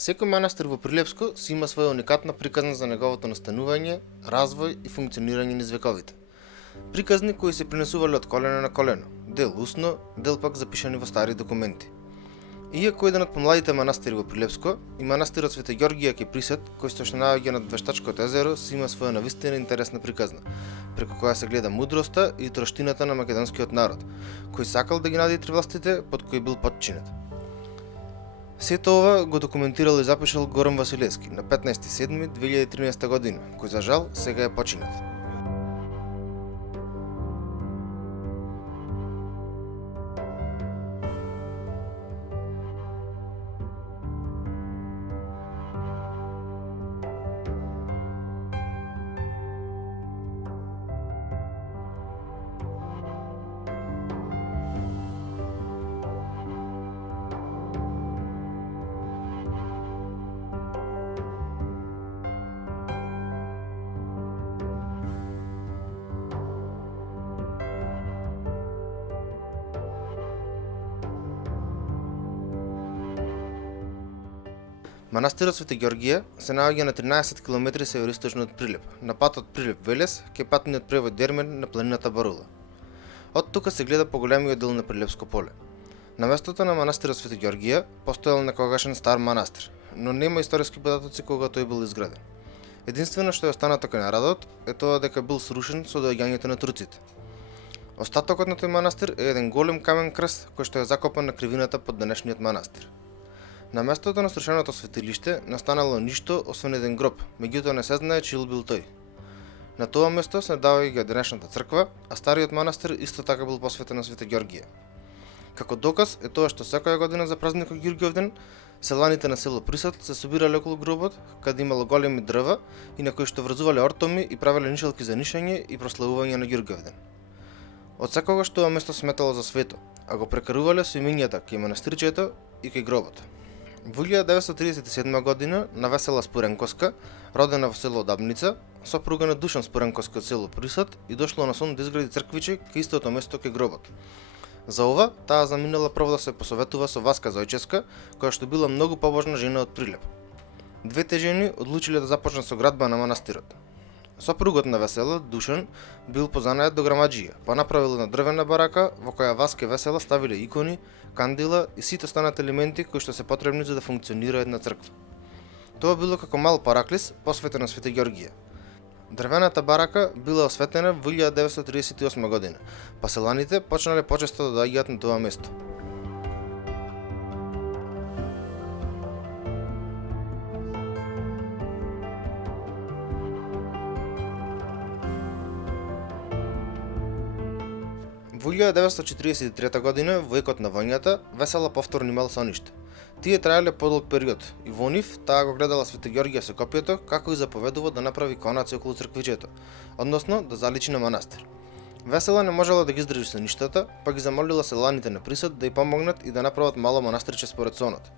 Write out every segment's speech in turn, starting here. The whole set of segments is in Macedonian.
Секој манастир во Прилепско си има своја уникатна приказна за неговото настанување, развој и функционирање низ вековите. Приказни кои се пренесувале од колено на колено, дел устно, дел пак запишани во стари документи. Иако еден од помладите манастири во Прилепско и манастирот Свете Ѓоргија ке Присет, кој се наоѓа над Вештачкото езеро, си има своја навистина интересна приказна, преку која се гледа мудроста и троштината на македонскиот народ, кој сакал да ги надитри властите под кои бил потчинет. Сето ова го документирал и запишал Горан Василевски на 15.7.2013 година, кој за жал сега е починат. Манастирот Свете Ѓоргија се наоѓа на 13 км североисточно од Прилеп, на патот Прилеп-Велес, ке патниот превој Дермен на планината Барула. Од тука се гледа поголемиот дел на Прилепско поле. На местото на манастирот Свете Ѓоргија постоел некогашен стар манастир, но нема историски податоци кога тој бил изграден. Единствено што е останато кај народот е тоа дека бил срушен со доаѓањето на турците. Остатокот на тој манастир е еден голем камен крст кој што е закопан на кривината под денешниот манастир. На местото на срушеното светилиште настанало ништо освен еден гроб, меѓутоа не се знае чиј бил тој. На тоа место се наоѓа денешната црква, а стариот манастир исто така бил посветен на Свете Ѓоргија. Како доказ е тоа што секоја година за празникот Ѓурѓовден, селаните на село Присет се собирале околу гробот, каде имало големи дрва и на кои што врзувале ортоми и правеле нишалки за нишање и прославување на Ѓурѓовден. Од секогаш тоа место сметало за свето, а го прекарувале со имињата кај манастирчето и кај гробот. Во 1937 година на Весела Споренковска, родена во село Дабница, сопруга на Душан Споренковски од село Присет и дошло на сон да изгради црквиче кај истото место кај гробот. За ова, таа заминала прво да се посоветува со Васка Зојчевска, која што била многу побожна жена од Прилеп. Двете жени одлучиле да започнат со градба на манастирот. Сопругот на Весела, Душан, бил позанает до грамаџија, па направил една дрвена барака во која Васке Весела ставиле икони, кандила и сите останати елементи кои што се потребни за да функционира една црква. Тоа било како мал параклис посветен на Свете Ѓоргија. Дрвената барака била осветена во 1938 година, па селаните почнале почесто да доаѓаат на тоа место. Во 1943 година, во екот на војната, Весела повторно имала сониште. Тие траеле подолг период и во нив таа го гледала Свете Ѓоргија со копието како и заповедува да направи конаци околу црквичето, односно да заличи на манастир. Весела не можела да ги издржи соништата, па ги замолила селаните на Присет да ја помогнат и да направат мало манастирче според сонот.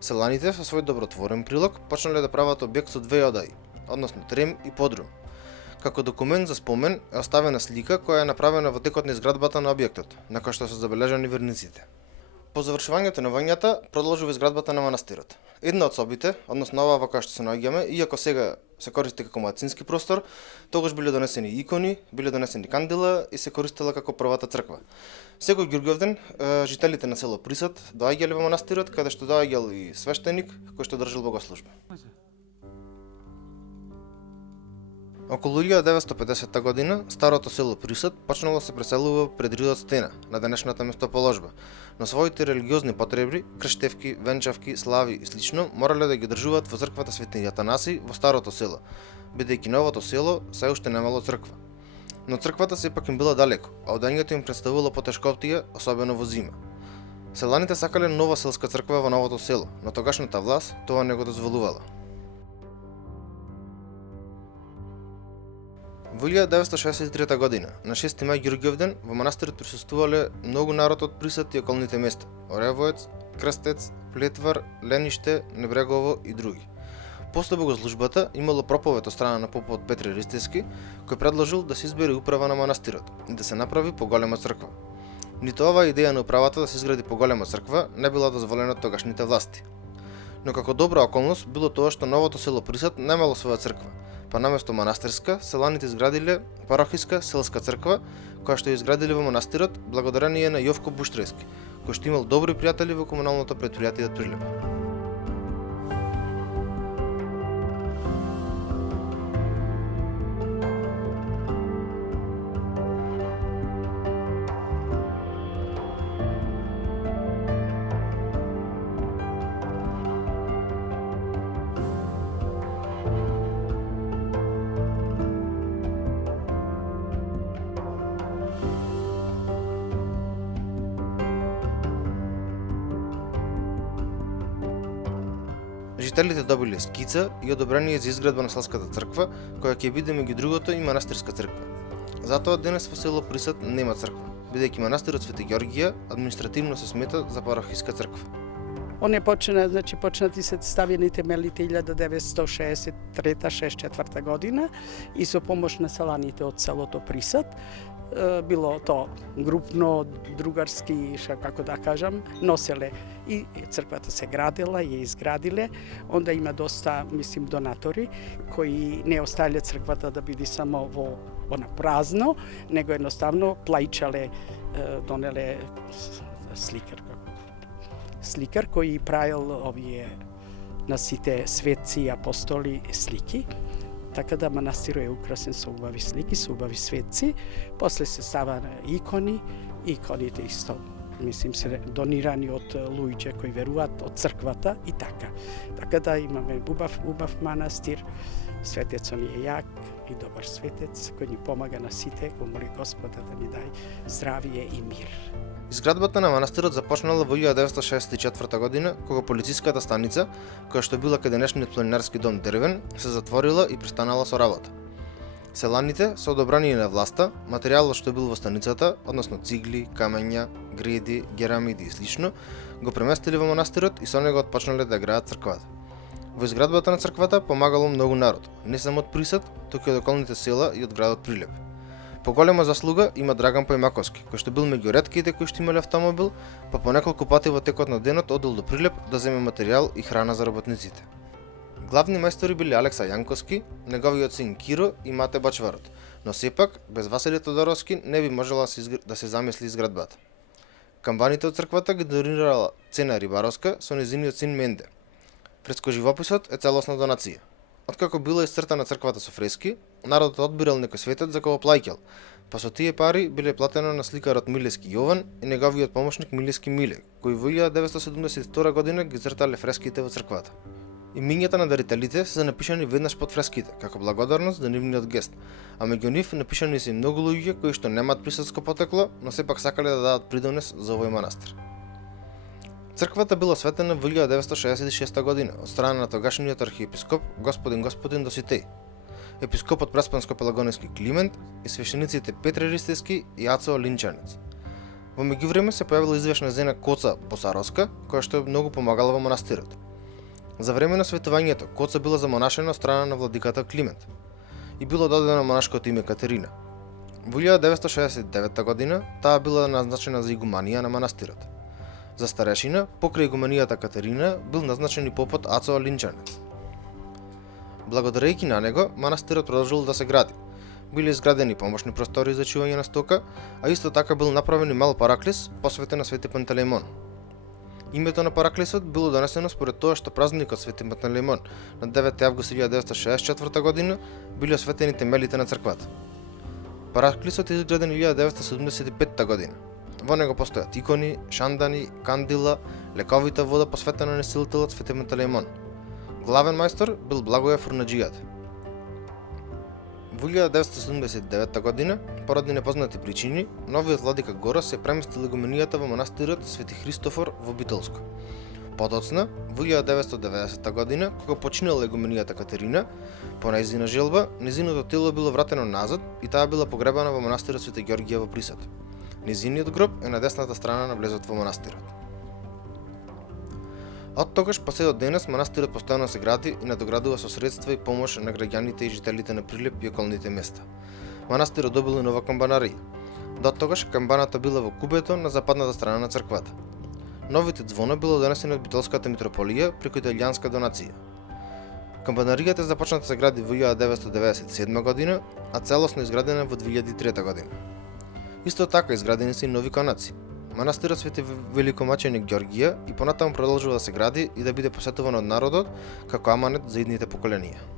Селаните со свој добротворен прилог почнале да прават објект со две одаи, односно трем и подрум. Како документ за спомен е оставена слика која е направена во текот на изградбата на објектот, на која што се забележани верниците. По завршувањето на војната продолжува изградбата на манастирот. Една од собите, односно оваа во која што се наоѓаме, иако сега се користи како медицински простор, тогаш биле донесени икони, биле донесени кандила и се користела како првата црква. Секој Ѓурѓовден, жителите на село Присет доаѓале во манастирот, каде што доаѓал и свештеник кој што држал богослужба. Околу 1950 година, старото село Присет почнало да се преселува пред ридот Стена, на денешната местоположба, но своите религиозни потреби, крштевки, венчавки, слави и слично, морале да ги држуваат во црквата Свети Јатанаси во старото село, бидејќи новото село се уште немало црква. Но црквата сепак им била далеко, а одењето им представувало потешкотија, особено во зима. Селаните сакале нова селска црква во новото село, но тогашната власт тоа не го дозволувала. Во 1963 година, на 6 мај Ѓурѓовден, во манастирот присуствувале многу народ од Присет и околните места: Оревоец, Крстец, Плетвар, Лениште, Небрегово и други. После богослужбата имало проповед од страна на попот Петре Ристевски, кој предложил да се избере управа на манастирот и да се направи поголема црква. Ниту оваа идеја на управата да се изгради поголема црква не била дозволена од тогашните власти. Но како добра околност било тоа што новото село Присад немало своја црква, па наместо манастирска, селаните изградиле парохиска селска црква, која што ја изградиле во манастирот благодарение на Јовко Буштрески, кој што имал добри пријатели во комуналното претпријатие Прилеп. Жителите добиле скица и одобрение за изградба на селската црква, која ќе биде меѓу другото и манастирска црква. Затоа денес во село Присад нема црква, бидејќи манастирот Свети Ѓоргија административно се смета за парохиска црква. Он е почнати се ставени темелите 1963-64 година и со помош на селаните од селото Присад. Било то групно, другарски, како да кажам, носеле и црквата се градила, ја изградиле. Онда има доста, донатори кои не оставиле црквата да биде само во празно, него едноставно плајчале, донеле сликар кој правил овие на сите светци и апостоли слики. Така да манастирот е украсен со убави слики, со убави светци. После се става иконите исто, се донирани од луѓе кои веруваат од црквата и така. Така да имаме убав манастир, светецот ни е јак и добар светец кој ни помага на сите, го моли Господа да ни дај здравие и мир. Изградбата на манастирот започнала во 1964 година, кога полициската станица, која што била кај денешниот планинарски дом Дервен, се затворила и престанала со работа. Селаните, со одобрение на власта, материјалот што бил во станицата, односно цигли, камења, греди, керамиди и слично, го преместили во манастирот и со него отпочнале да граат црквата. Во изградбата на црквата помагало многу народ, не само од Присад, туку и од околните села и од градот Прилеп. Поголема заслуга има Драган Појмаковски, кој што бил меѓу ретките кои што имале автомобил, па по неколку пати во текот на денот одел до Прилеп да земе материјал и храна за работниците. Главни мајстори биле Алекса Јанковски, неговиот син Киро и Мате Бачварот, но сепак без Василе Тодоровски не би можела да се замисли изградбата. Камбаните од црквата ги донирала Цена Рибаровска со незиниот син Менде. Фрескоживописот е целосна донација. Откако била исцртана црквата со фрески, народот одбирал некој светец за кого плаќал, па со тие пари биле платено на сликарот Милески Јован и неговиот помошник Милески Миле, кои во 1972 година ги цртале фреските во црквата. Имињата на дарителите се напишани веднаш под фреските, како благодарност за нивниот гест, а меѓу нив напишани се и многу луѓе кои што немаат присадско потекло, но сепак сакале да дадат придонес за овој манастир. Црквата била осветена во 1966 година од страна на тогашниот архиепископ Господин Доситеј, епископот Преспанско-Пелагонески Климент и свештениците Петре Ристевски и Ацо Линчанец. Во меѓувреме се појавила извешна жена Коца Босаровска, која што многу помагала во манастирот. За време на светувањето Коца била замонашена од страна на владиката Климент и било дадено монашкото име Катерина. Во 1969 година таа била назначена за игуманија на манастирот. За старешина, покрај игуманијата Катерина, бил назначен и попот Ацо Линчанец. Благодарејќи на него, манастирот продолжил да се гради. Биле изградени помошни простори за чување на стока, а исто така бил направен и мал параклис посветен на Свети Пантелеимон. Името на параклисот било донесено според тоа што празникот Свети Пантелеимон на 9 август 1964 година биле осветени темелите на црквата. Параклисот е изграден 1975 година. Во него постојат икони, шандани, кандила, лековита вода посветена на силителот Свети Пантелеимон. Главен мајстор бил Благоје Фурнаџијата. Во 1979 година, поради непознати причини, новиот владика Гора се преместил игуменијата во манастирот Свети Христофор во Битолско. Подоцна, во 1990 година, кога починала игуменијата Катерина, по нејзина желба, незиното тело било вратено назад и таа била погребана во манастирот Свети Ѓоргија во Присад. Незиниот гроб е на десната страна на влезот во манастирот. Од тогаш па се до денес манастирот постојано се гради и надоградува со средства и помош на граѓаните и жителите на Прилеп и околните места. Манастирот добил нова камбанарија. До тогаш камбаната била во кубето на западната страна на црквата. новите ѕвона било донесени од Битолската митрополија преку италијанска донација. Камбанаријата започна да се гради во 1997 година, а целосно изградена во 2003 година. Исто така изградени се и нови конаци. Манастирот Свети Великомаченик Ѓоргија и понатаму продолжува да се гради и да биде посетуван од народот како аманет за идните поколенија.